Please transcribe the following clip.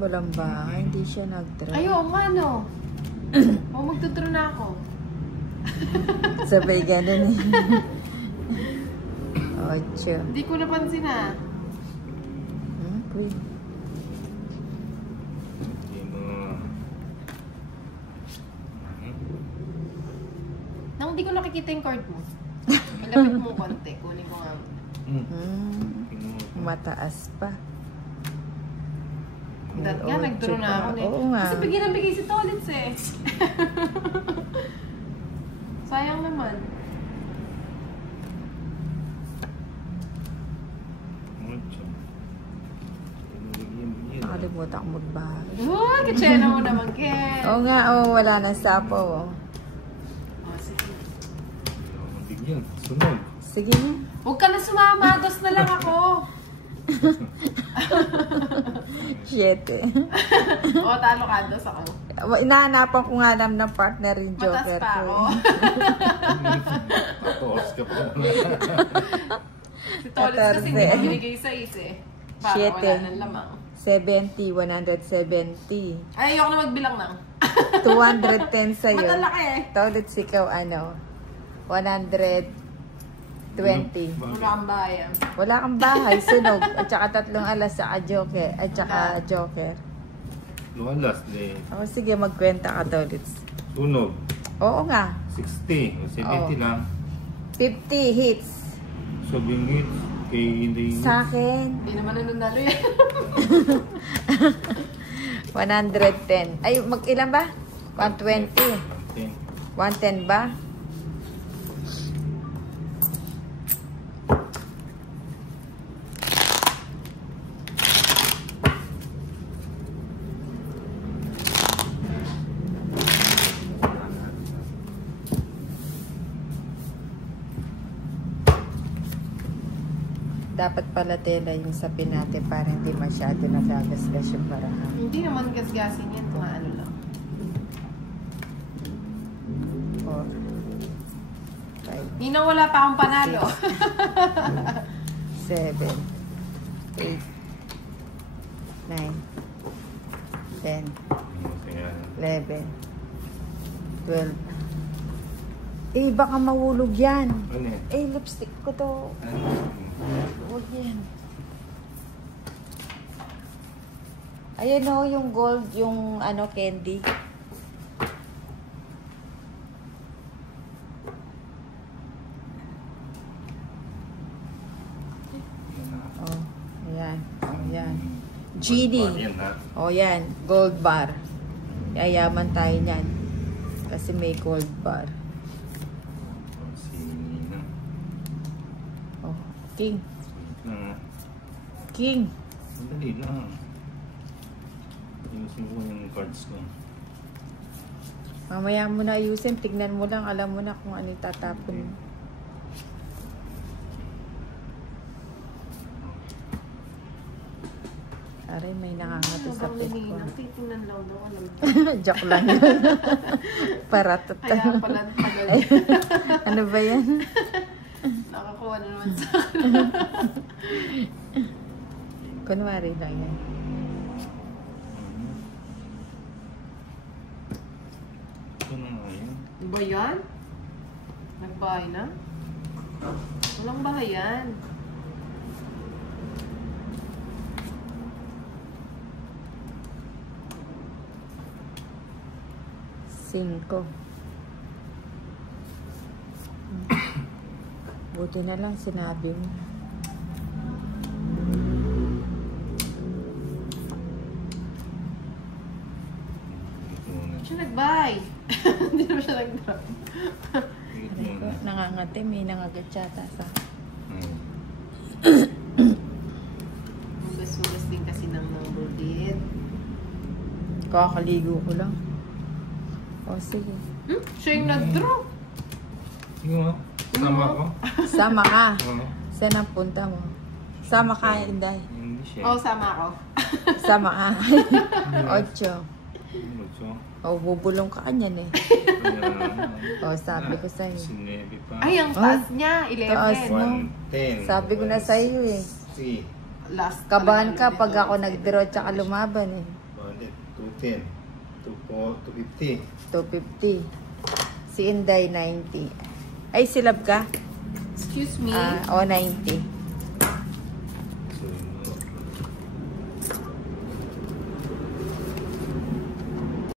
walang bahay. Hindi siya nag-draw. Ay, oo nga, no. O, magtudraw na ako. Sabay ganun eh. 8. Hindi ko napansin ah. Queen. Nang hindi ko nakikita yung card mo. Malapit mo konti. Kunin ko nga. Mataas pa. Dahil nga, nag-draw na ako eh. Oo nga. Kasi bigyan na bigay si Tolitz eh. Sayang naman. Nakalimutan akong magbahay. Uy, katsena mo naman, Ken. Oo nga, wala nang sapaw. Sige. Bigyan, sunog. Sige na. Huwag ka na sumama. Dos na lang ako. 7. O, talo ka. Dos ako. Inahanapan ko nga naman ng partner yung Joker. Matas pa ako. Tapos ka pa. Si Tolitz kasi hindi na binigay sa eh. Para 7. wala nang lamang. 70, 170. Ay, ayoko na magbilang ng. 210 sa'yo. Matalaki eh. Tolitz ikaw, 120. Wala kang bayan. Wala kang bahay, sunog. At saka 3 alas sa Joker. At saka Joker. Lumalas eh. Sige, magkwenta ka, Tolitz. Sunog. Oo nga. 60. 70 lang. 50 hits. So, bingit. Kay hindi. Sa akin. Hindi naman nanunalo yan. 110. Ay, ilan ba? 120. 110 ba? Dapat pala tela yung sapin natin para hindi masyado nagagasgas yung barahan. Hindi naman gasgasin yan kung ano lang. 4, 5, Ninang wala pa akong panalo. 7, 8, 9, 10, 11, 12. Baka mahulog yan. Ano yan? Lipstick ko to. Huwag yan. Ayan o, yung gold, yung candy. Ayan. Ayan. Genie. Yan. Gold bar. Yayaman tayo niyan. Kasi may gold bar. King. King. Madali lang. Ayusin ko yung cards ko. Mamaya mo na ayusin. Tignan mo lang. Alam mo na kung ano itatapon mo. Aray, may nangangato sa pit ko. Titingnan lang daw. Joke lang yun. Paratot. Kaya pala tagal. Ano ba yan? Nakakuha na naman sa akin. Kunwari lang yan. Ito na nga yun. Ba yan? Nagbahay na? Walang bahay yan. Cinco. Buti na lang sinabi mo. Siya nag-buy. Hindi naman siya nag-drop. Nangangati, may nangagatsyata sa... Sugas-sugas din kasi ng number din. Kakaligo ko lang. Sige. Siya yung nag-drop. Sige mo. Sama ko. Sama ka. Saan ang punta mo? Sama ka, Inday. Hindi siya. Oo, sama ako. Sama ka. 8. Bubulong ka kanyan eh. Sabi ko sa'yo. Sinebi pa. Ay, ang taas niya. 11. Taas mo. 110. Sabi ko na sa'yo eh. Last Kabahan ka pag ako nag-draw tsaka lumaban eh. 210. 250. 250. Si Inday, 90. Ay, silab ka? Excuse me. 90.